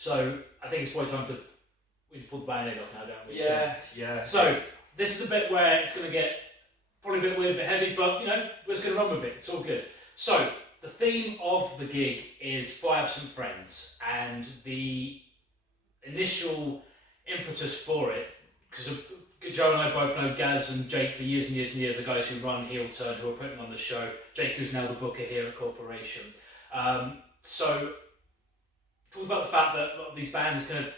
So I think it's probably time to we pull the band-aid off now, don't we? Yeah. So this is the bit where it's going to get probably a bit weird, a bit heavy, but we're just going to run with it. It's all good. So the theme of the gig is For Absent Friends, and the initial impetus for it, because Joe and I both know Gaz and Jake for years and years and years, the guys who run Heel Turn, who are putting on the show. Jake, who's now the booker here at Corporation. So talk about the fact that a lot of these bands kind of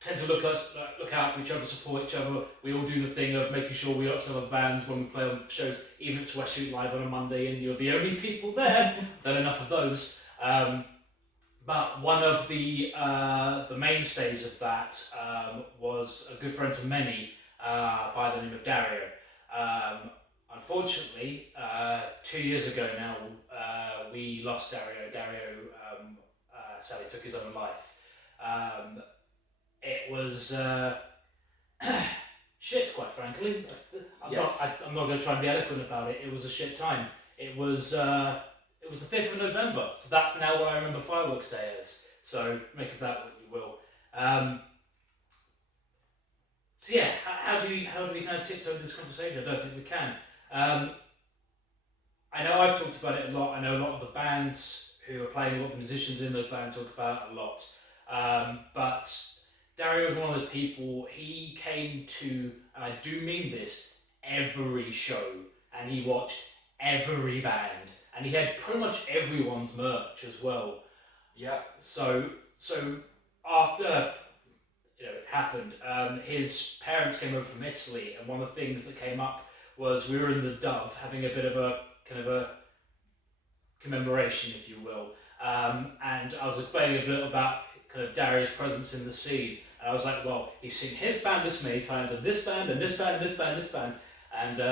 tend to look out for each other, support each other. We all do the thing of making sure we upsell other bands when we play on shows, even if it's Weststreet Live on a Monday and you're the only people there. Done enough of those. But one of the mainstays of that was a good friend to many by the name of Dario. Unfortunately, 2 years ago now, we lost Dario. Dario sadly took his own life. It was shit, quite frankly. I'm not going to try and be eloquent about it. It was a shit time. It was the 5th of November, so that's now what I remember Fireworks Day as. So make of that what you will. So yeah, how do we kind of tiptoe this conversation? I don't think we can. I know I've talked about it a lot. I know a lot of the bands who are playing, a lot of the musicians in those bands talk about it a lot. But Dario was one of those people. He came to, and I do mean this, every show, and he watched every band, and he had pretty much everyone's merch as well. Yeah. So after it happened, his parents came over from Italy, and one of the things that came up was we were in the Dove having a bit of a kind of a commemoration, if you will, and I was explaining a bit about kind of Dario's presence in the scene, and I was like, well, he's seen his band this many times, and this band, and this band, and this band, and this band, and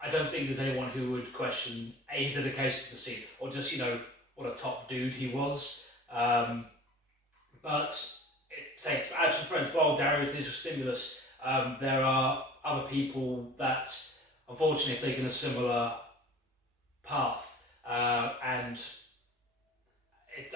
I don't think there's anyone who would question his dedication to the scene, or just what a top dude he was. But say for Absent Friends, while Dario's digital stimulus, there are other people that unfortunately have taken a similar path, and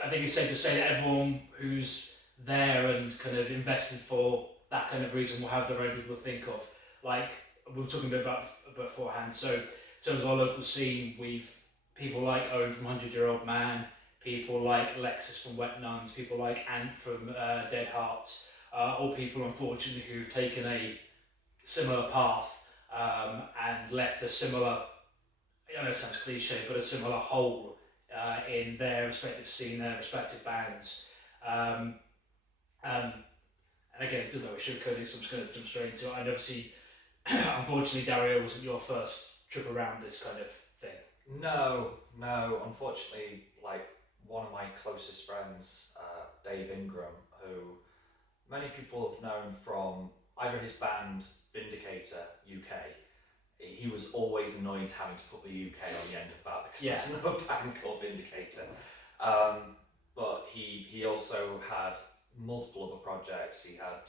I think it's safe to say that everyone who's there and kind of invested for that kind of reason will have their own people to think of. Like we were talking a bit about beforehand. So in terms of our local scene, we've people like Owen from 100-Year-Old Man, people like Alexis from Wet Nuns, people like Ant from Dead Hearts, all people unfortunately who've taken a similar path and left a similar, I know it sounds cliche, but a similar hole in their respective scene, their respective bands. And again, there's no sugarcoating, so I'm just going to jump straight into it. And obviously, unfortunately, Dario wasn't your first trip around this kind of thing. No. Unfortunately, like one of my closest friends, Dave Ingram, who many people have known from either his band Vindicator UK. He was always annoyed having to put the UK on the end of that because there's no band called Vindicator. But he also had multiple other projects. He had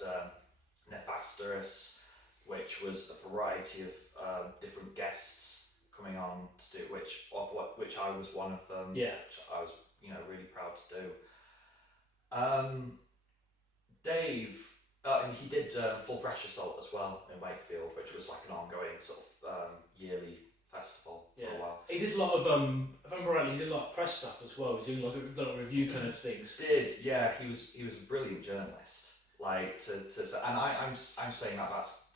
Nefasterous, which was a variety of different guests coming on to do which I was one of them. Yeah. Which I was really proud to do. Dave, and he did Full Fresh Assault as well in Wakefield, which was like an ongoing sort of yearly festival for a while. He did a lot of, if I remember rightly, he did a lot of press stuff as well. He was doing a lot of review kind of things. Yeah. He was a brilliant journalist. Like and I'm saying that's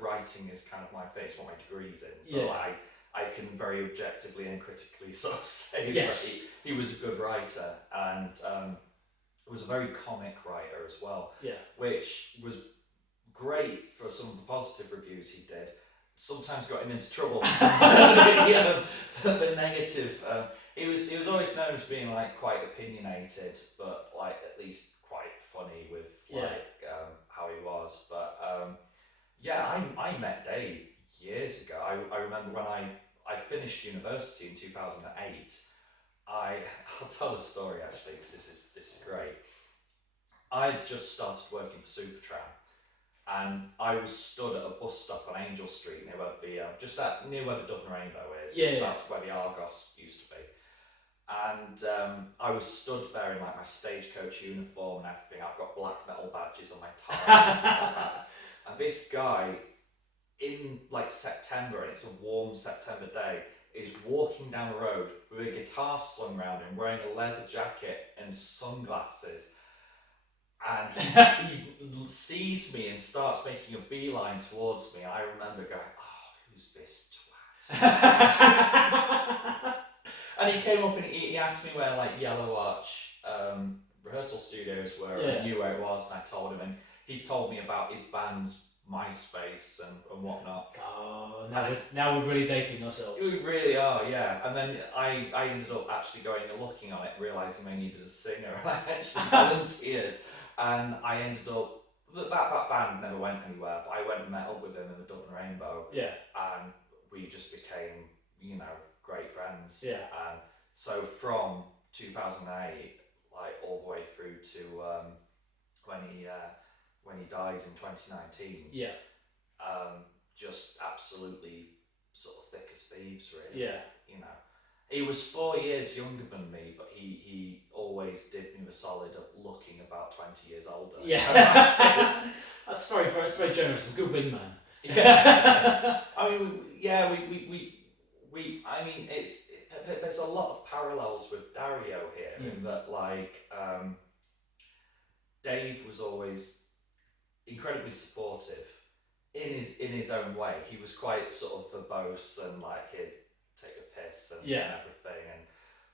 writing is kind of my thing. It's what my degree's in. So I can very objectively and critically sort of say that he was a good writer and was a very comic writer as well. Yeah. Which was great for some of the positive reviews he did. Sometimes got him into trouble. The negative. He was always known as being like quite opinionated, but like at least quite funny with how he was. But I met Dave years ago. I remember when I finished university in 2008. I'll tell the story actually because this is great. I just started working for Supertram, and I was stood at a bus stop on Angel Street near where the near where the Dove and Rainbow is. So that's where the Argos used to be. And I was stood there in like my stagecoach uniform and everything. I've got black metal badges on my tie and stuff like that. And this guy, in like September, and it's a warm September day, is walking down the road with a guitar slung around him, wearing a leather jacket and sunglasses. And he sees me and starts making a beeline towards me. I remember going, "Oh, who's this twat?" And he came up and he asked me where like Yellow Arch rehearsal studios were. And I knew where it was, and I told him, and he told me about his band's MySpace and whatnot. Oh, now we're really dating ourselves. We really are, yeah. And then I ended up actually going and looking on it, realising I needed a singer, and I actually volunteered. And I ended up, that band never went anywhere, but I went and met up with him in the Dublin Rainbow. Yeah. And we just became, great friends. Yeah. And so from 2008, like all the way through to when he died in 2019. Yeah. Just absolutely sort of thick as thieves, really. Yeah. He was 4 years younger than me, but he always did me the solid of looking about 20 years older. Yeah. That's very generous. A good wingman. Yeah. I mean, there's a lot of parallels with Dario here, in that Dave was always incredibly supportive in his own way. He was quite sort of verbose and he'd take a piss and everything,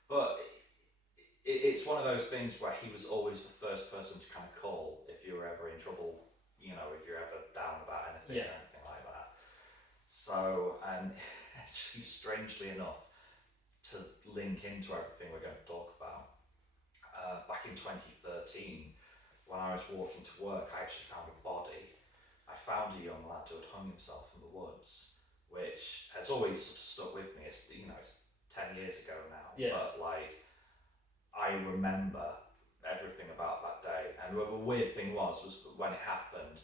but it's one of those things where he was always the first person to kind of call if you were ever in trouble, if you're ever down about anything or anything like that. So, and actually, strangely enough, to link into everything we're going to talk about, back in 2013, when I was walking to work, I actually found a body. I found a young lad who had hung himself in the woods, which has always sort of stuck with me. It's 10 years ago now, but I remember everything about that day. And the weird thing was when it happened,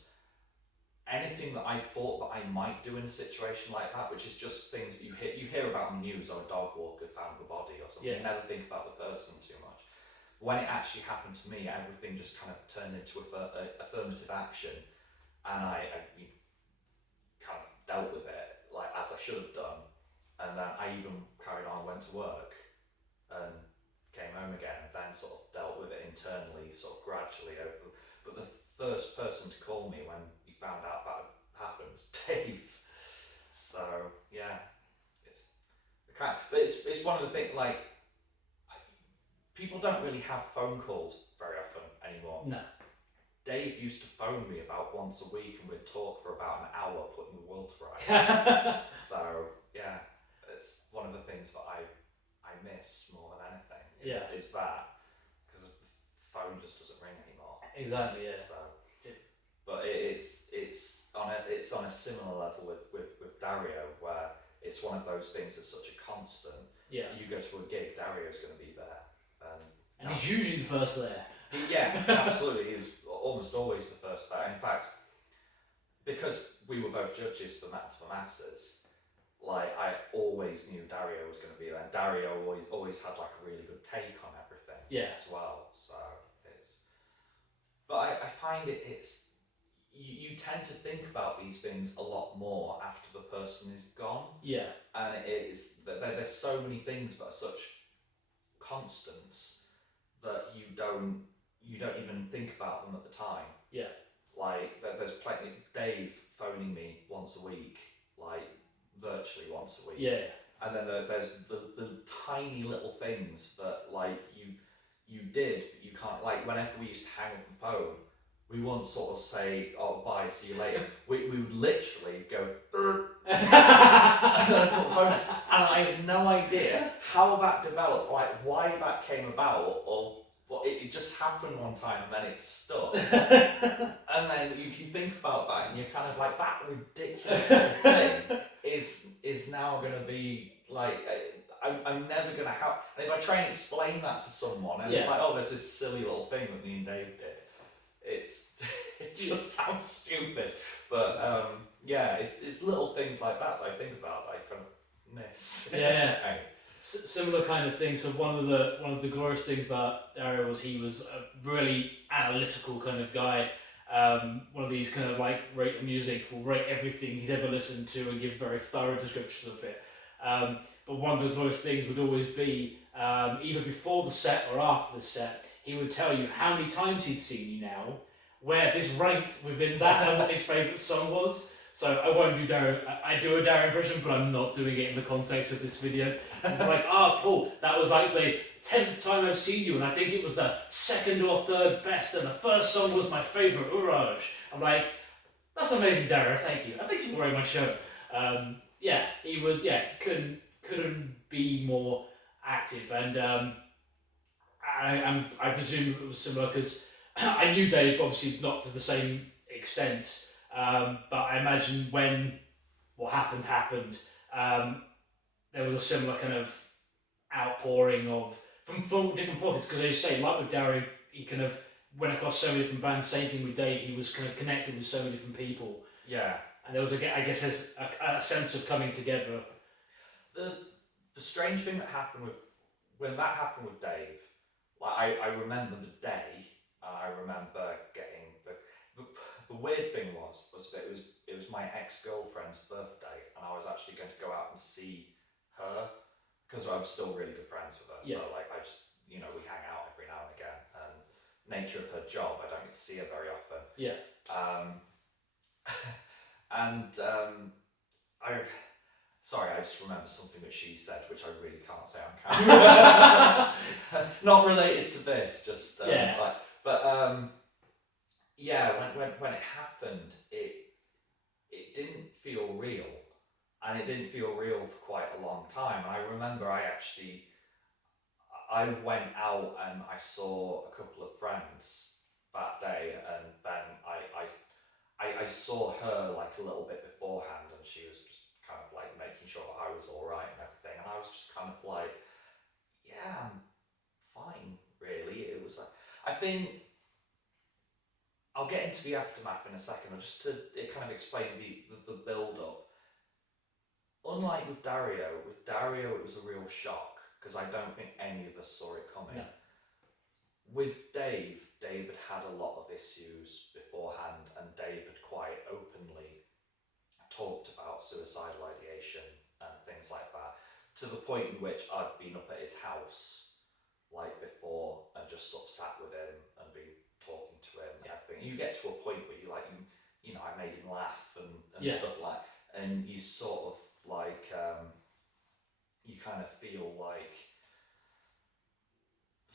anything that I thought that I might do in a situation like that, which is just things that you hear about on the news, or a dog walker found the body or something. You never think about the person too much. When it actually happened to me, everything just kind of turned into affirmative action, and I kind of dealt with it as I should have done. And then I even carried on, went to work, and came home again, and then sort of dealt with it internally, sort of gradually over. But the first person to call me when he found out that happened was Dave. So yeah, it's one of the things, people don't really have phone calls very often anymore. No. Dave used to phone me about once a week, and we'd talk for about an hour, putting the world to rights. So yeah, it's one of the things that I miss more than anything. Is that, because the phone just doesn't ring anymore. Exactly. Yeah. So, but it's on a similar level with Dario, where it's one of those things that's such a constant. Yeah. You go to a gig, Dario's going to be there. And he's usually the first there. Yeah, absolutely. He's almost always the first there. In fact, because we were both judges for Masters, I always knew Dario was going to be there. And Dario always had a really good take on everything as well. So but I find it's you tend to think about these things a lot more after the person is gone. Yeah. And there's so many things that are such constants that you don't even think about them at the time. Yeah. There's plenty. Dave phoning me once a week, virtually once a week. Yeah. And then there's the tiny little things that you did, but you can't. Whenever we used to hang up the phone, we wouldn't sort of say, "Oh, bye, see you later." we would literally go, and I have no idea how that developed, why that came about, or it just happened one time and then it stuck. And then if you think about that, and you're kind of that ridiculous thing is now going to be I'm never going to have. And if I try and explain that to someone, and it's oh, there's this silly little thing that me and Dave did. It just sounds stupid, but it's little things like that I think about that I kind of miss. Yeah. Similar kind of thing. So one of the glorious things about Dario was he was a really analytical kind of guy. One of these kind of like rate the music, will rate everything he's ever listened to and give very thorough descriptions of it. But one of the glorious things would always be either before the set or after the set, he would tell you how many times he'd seen you now, where this ranked within that, and what his favourite song was. So I won't do Darren. I do a Darren impression, but I'm not doing it in the context of this video. I'm like, Paul, that was like the 10th time I've seen you, and I think it was the second or third best, and the first song was my favourite, Uraj. I'm like, that's amazing, Darren. Thank you. I think you were in my show. Yeah, he was. Yeah, couldn't be more active, and I presume it was similar because I knew Dave, obviously not to the same extent, but I imagine when what happened, there was a similar kind of outpouring of from different pockets. Because as you say, like with Darry, he kind of went across so many different bands. Same thing with Dave, he was kind of connected with so many different people. Yeah. And there was, I guess, there's a sense of coming together. The strange thing that happened when that happened with Dave, like I remember the day, and I remember getting the weird thing was that it was my ex-girlfriend's birthday, and I was actually going to go out and see her because I'm still really good friends with her. Yeah. So like I just we hang out every now and again, and nature of her job, I don't get to see her very often. Yeah. Sorry, I just remember something that she said, which I really can't say on camera. Not related to this, just Yeah. When it happened, it didn't feel real, and it didn't feel real for quite a long time. And I remember I went out and I saw a couple of friends that day, and then I saw her like a little bit beforehand, and she was just kind of like making sure that I was all right and everything, and I was just kind of like, yeah, I'm fine, really. It was like, I think I'll get into the aftermath in a second, but just to kind of explain the build up. Unlike with Dario it was a real shock because I don't think any of us saw it coming. No. With Dave had a lot of issues beforehand, and Dave had quite openly talked about suicidal ideation and things like that, to the point in which I'd been up at his house like before and just sort of sat with him and been talking to him and everything. You get to a point where I made him laugh and stuff like, and you sort of like you kind of feel like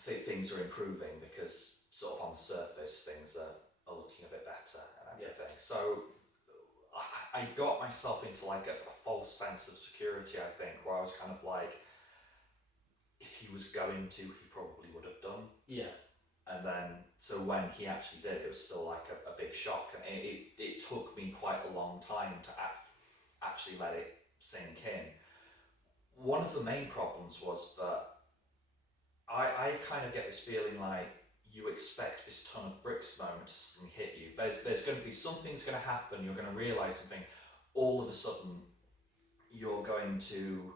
things are improving because sort of on the surface things are looking a bit better and everything. So I got myself into like a false sense of security, I think, where I was kind of like, if he was going to, he probably would have done. Yeah. And then, so when he actually did, it was still like a big shock, and it took me quite a long time to actually let it sink in. One of the main problems was that I kind of get this feeling like you expect this ton of bricks moment to suddenly hit you. There's going to be something's going to happen, you're going to realise something, all of a sudden you're going to,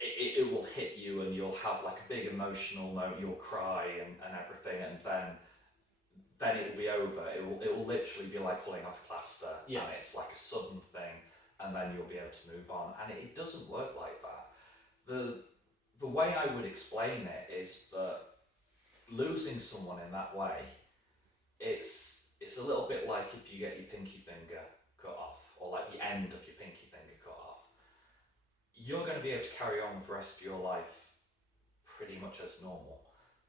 it will hit you and you'll have like a big emotional moment, you'll cry and everything, and then it will be over. It will literally be like pulling off plaster, and it's like a sudden thing, and then you'll be able to move on. And it doesn't work like that. The way I would explain it is that losing someone in that way, it's a little bit like if you get your pinky finger cut off, or like the end of your pinky finger cut off. You're going to be able to carry on with the rest of your life pretty much as normal,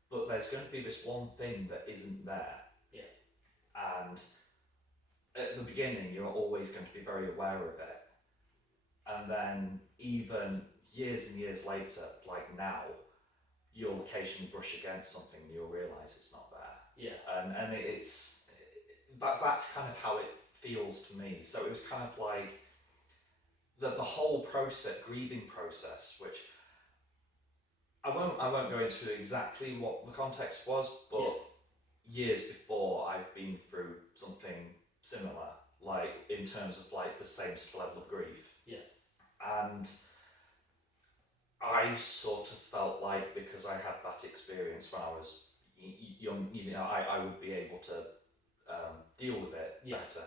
but there's going to be this one thing that isn't there. Yeah. And at the beginning, you're always going to be very aware of it, and then even years and years later, like now, you'll occasionally brush against something and you'll realise it's not there. Yeah. And that's kind of how it feels to me. So it was kind of like the whole grieving process, which I won't go into exactly what the context was, but years before I've been through something similar, like in terms of like the same sort of level of grief. Yeah. And I sort of felt like, because I had that experience when I was young, I would be able to deal with it better.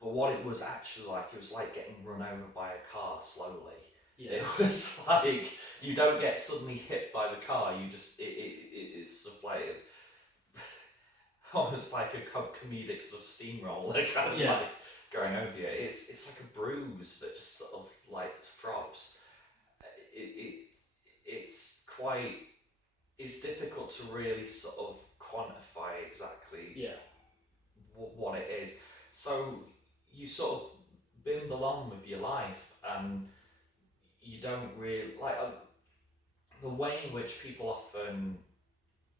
But what it was actually like, it was like getting run over by a car slowly. Yeah. It was like, you don't get suddenly hit by the car, you just, it's sort of like, almost like a comedic sort of steamroller kind of like going over you. It's like a bruise that just sort of like throbs. It's quite, it's difficult to really sort of quantify exactly what it is. So you sort of bimble along with your life, and you don't really like the way in which people often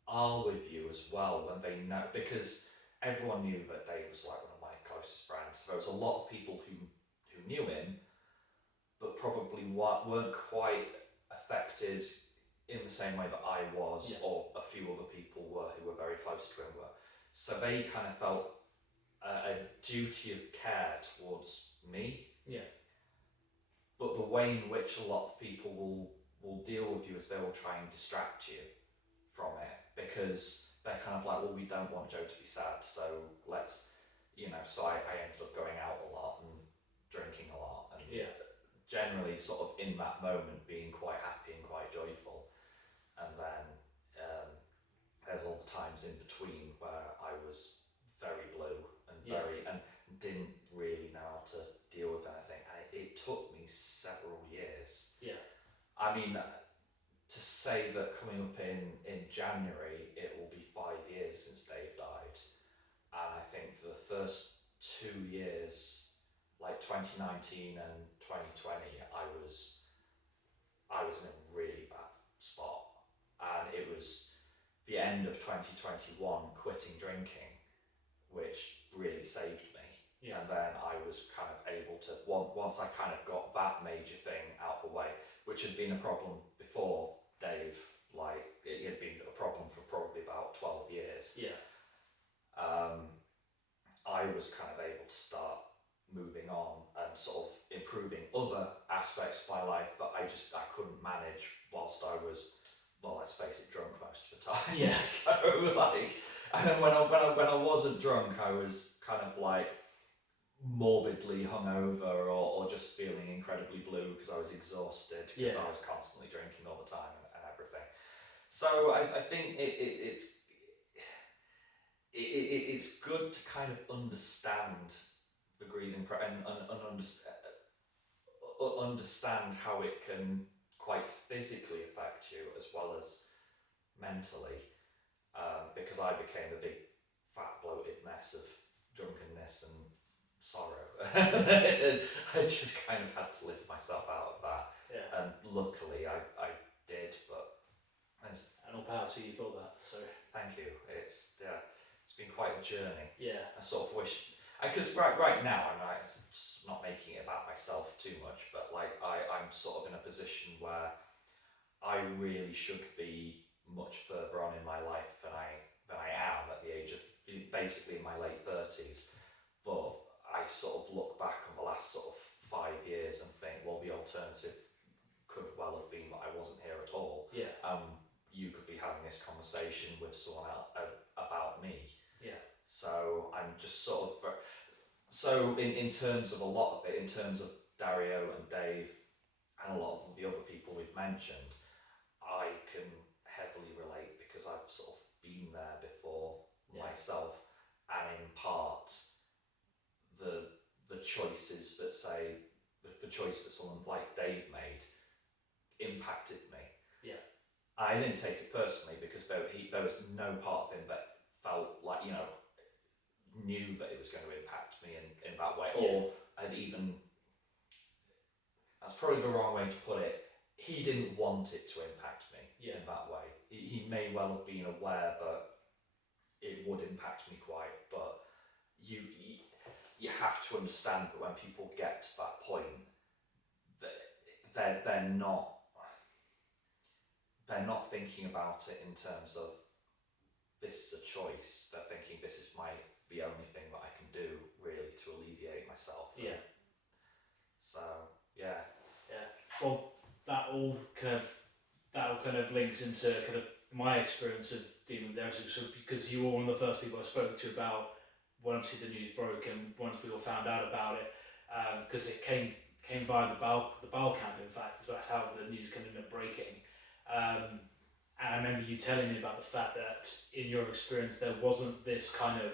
are with you as well when they know, because everyone knew that Dave was like one of my closest friends. There was a lot of people who knew him, but probably weren't quite affected in the same way that I was, or a few other people were who were very close to him were. So they kind of felt a duty of care towards me. Yeah. But the way in which a lot of people will deal with you is they will try and distract you from it, because they're kind of like, well, we don't want Joe to be sad, so let's, so I ended up going out a lot and drinking a lot, and generally sort of in that moment being quite happy and quite joyful. And then there's all the times in between where I was very blue and and didn't really know how to deal with anything. And it took me several years. I mean, to say that coming up in January, it will be 5 years since Dave died. And I think for the first 2 years, like 2019 and 2020, I was in a really bad spot. And it was the end of 2021, quitting drinking, which really saved me. And then I was kind of able to, once I kind of got that major thing out of the way, which had been a problem before Dave, like it had been a problem for probably about 12 years. I was kind of able to start moving on and sort of improving other aspects of my life that I couldn't manage whilst I was, well, let's face it, drunk most of the time. So like, and when I wasn't drunk, I was kind of like morbidly hungover, or just feeling incredibly blue because I was exhausted, because I was constantly drinking all the time and everything. So I think it's good to kind of understand the grieving and understand how it can quite physically affect you as well as mentally, because I became a big fat bloated mess of drunkenness and sorrow. I just kind of had to lift myself out of that, and luckily I did. But and all power to you for that. So thank you. It's been quite a journey. I sort of wish, because right now I'm not making it about myself too much, but like I'm sort of in a position where I really should be much further on in my life than I am at the age of basically in my late 30s. But I sort of look back on the last sort of 5 years and think, well, the alternative could well have been that I wasn't here at all. You could be having this conversation with someone else about me. So I'm just sort of, so in terms of a lot of it, in terms of Dario and Dave and a lot of the other people we've mentioned, I can heavily relate because I've sort of been there before myself, and in part the choices that the choice that someone like Dave made impacted me. I didn't take it personally because there was no part of him that felt like, knew that it was going to impact me in that way, or had even, that's probably the wrong way to put it, he didn't want it to impact me in that way. He may well have been aware that it would impact me quite, but you have to understand that when people get to that point, they're not thinking about it in terms of, this is a choice. They're thinking, this is the only thing that I can do really to alleviate myself. So Well, that all kind of links into kind of my experience of dealing with everything. So because you were one of the first people I spoke to about when obviously the news broke and once people found out about it, because it came via the bowel camp. In fact, that's how the news kind of ended up breaking. Um, and I remember you telling me about the fact that in your experience there wasn't this kind of,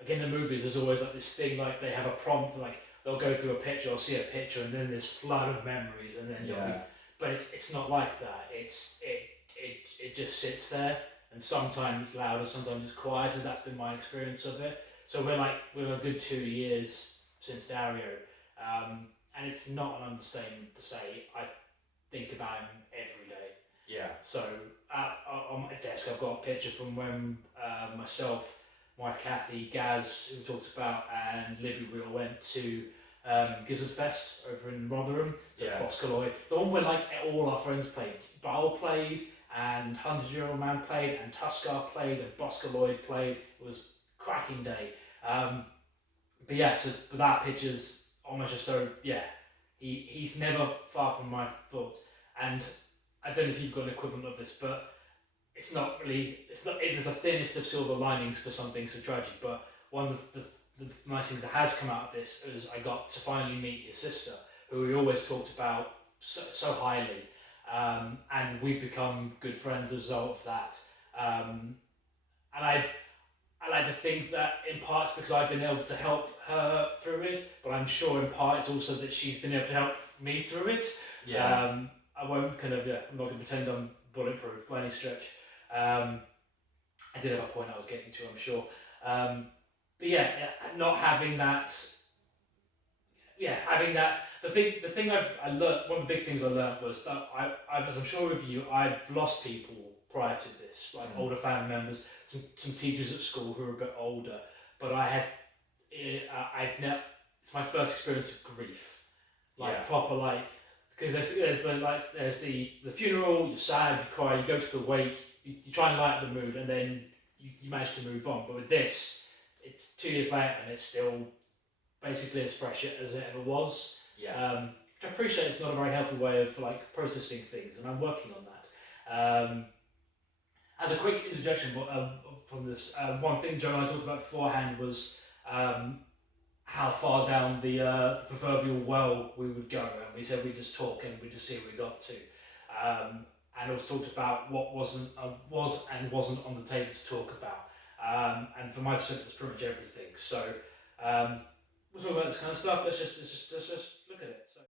again, in the movies there's always like this thing, like they have a prompt, like they'll go through a picture or see a picture and then this flood of memories and then you'll be, Yeah. but it's not like that. It just sits there, and sometimes it's louder, sometimes it's quieter. That's been my experience of it. So we're a good 2 years since Dario, and it's not an understatement to say I think about him every day. Yeah. So on my desk, I've got a picture from when myself, my wife Kathy, Gaz, who we talked about, and Libby, we all went to Gizzard Fest over in Rotherham, Yeah. Boscaloy. The one where like all our friends played. Bowl played, and 100-Year-Old Man played, and Tuskar played, and Boscaloy played. It was a cracking day. But yeah, so but that picture's almost just so, yeah, he's never far from my thoughts. And I don't know if you've got an equivalent of this, but it's not really, it is the thinnest of silver linings for something so tragic. But one of the nice things that has come out of this is I got to finally meet his sister, who we always talked about so highly, and we've become good friends as a result of that. And I like to think that in part it's because I've been able to help her through it, but I'm sure in part it's also that she's been able to help me through it. Yeah. I won't kind of, yeah, I'm not going to pretend I'm bulletproof by any stretch. I did have a point I was getting to, I'm sure. But yeah, not having that, having that. The thing I learned, one of the big things I learned was that as I'm sure of you, I've lost people prior to this, like older family members, some teachers at school who are a bit older, but I've never, it's my first experience of grief, like Yeah. proper, like, because there's the funeral, you're sad, you cry, you go to the wake, you try and lighten the mood, and then you manage to move on. But with this, it's 2 years later and it's still basically as fresh as it ever was. Yeah. Which I appreciate. It's not a very healthy way of like processing things, and I'm working on that. As a quick interjection from this, one thing Joe and I talked about beforehand was how far down the proverbial well we would go, and we said we'd just talk and we'd just see where we got to. And also talked about what was and wasn't on the table to talk about. And from my perspective, it's pretty much everything. So we'll talk about this kind of stuff. Let's just look at it. So.